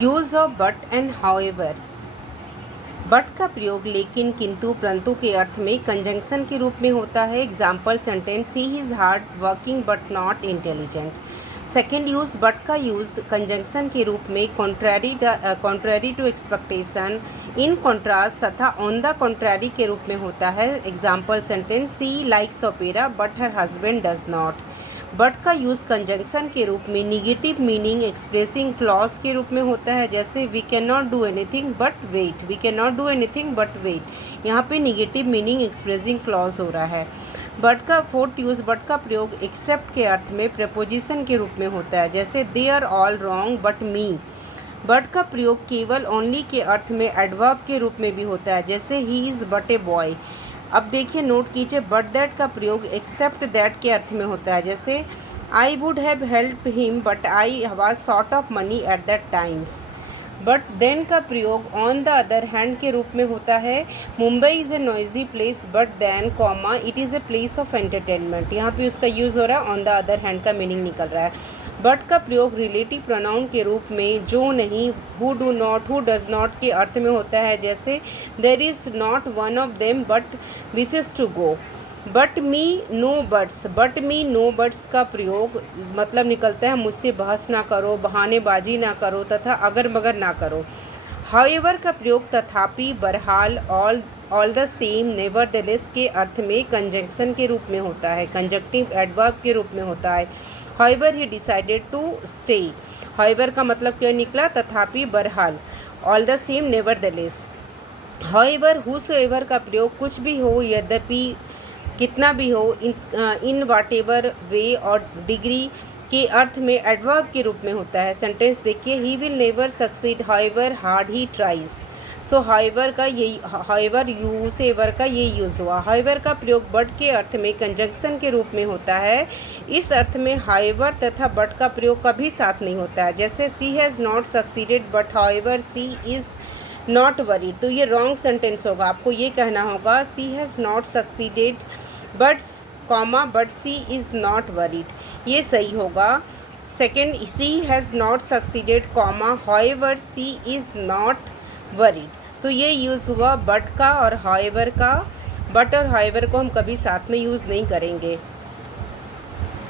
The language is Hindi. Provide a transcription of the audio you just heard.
Use of but and however. But का प्रयोग लेकिन, किंतु, परंतु के अर्थ में कंजंक्शन के रूप में होता है। Example sentence, he is hard working but not intelligent. Second use, but का यूज़ कंजंक्शन के रूप में contrary to expectation, in contrast तथा ऑन द कॉन्ट्रैरी के रूप में होता है। Example sentence, she likes opera but her husband does not. But का यूज़ कंजंक्शन के रूप में निगेटिव मीनिंग एक्सप्रेसिंग क्लॉज के रूप में होता है। जैसे we can not do anything but wait, we can not do anything but wait, यहाँ पे निगेटिव मीनिंग एक्सप्रेसिंग क्लॉज हो रहा है। बट का फोर्थ यूज़, बट का प्रयोग एक्सेप्ट के अर्थ में प्रपोजिशन के रूप में होता है। जैसे they are all wrong but me. But का प्रयोग केवल ओनली के अर्थ में एडवर्ब के रूप में भी होता है। जैसे he is but a boy. अब देखिए, नोट कीजिए, बट दैट का प्रयोग एक्सेप्ट दैट के अर्थ में होता है। जैसे I would have help him but I was short of money at that times. But then का प्रयोग ऑन द अदर हैंड के रूप में होता है। Mumbai is a noisy place but then comma it is a place of entertainment. यहाँ पे उसका यूज़ हो रहा है, ऑन द अदर हैंड का मीनिंग निकल रहा है। बट का प्रयोग रिलेटिव प्रोनाउन के रूप में जो नहीं, who do not, who does not के अर्थ में होता है। जैसे there is not one of them but wishes to go. But me no buts, but me no buts का प्रयोग मतलब निकलता है मुझसे बहस ना करो, बहानेबाजी ना करो तथा अगर मगर ना करो। हाउएवर का प्रयोग तथापि, बहरहाल, ऑल द सेम, नेवरदलेस के अर्थ में कंजंक्शन के रूप में होता है, कंजंक्टिव एडवर्ब के रूप में होता है। However he decided to stay. However का मतलब क्या निकला? तथापि, बहरहाल, all the same, nevertheless. However, whosoever का प्रयोग कुछ भी हो, यद्यपि, कितना भी हो, इन वाटेवर वे और डिग्री के अर्थ में एडवर्ब के रूप में होता है। सेंटेंस देखिए, he will never succeed however hard he tries. So however का यही, हाउएवर यूसेवर का ये यूज़ हुआ। हाउएवर का प्रयोग बट के अर्थ में कंजंक्शन के रूप में होता है। इस अर्थ में हाउएवर तथा बट का प्रयोग कभी साथ नहीं होता है। जैसे she has not succeeded but however she is not worried. तो ये रॉन्ग सेंटेंस होगा, आपको ये कहना होगा she has not succeeded but comma but she is not worried, ये सही होगा। Second, she has not succeeded comma however she is not worried. तो ये यूज़ हुआ बट का और हाउएवर का। बट और हाउएवर को हम कभी साथ में यूज़ नहीं करेंगे।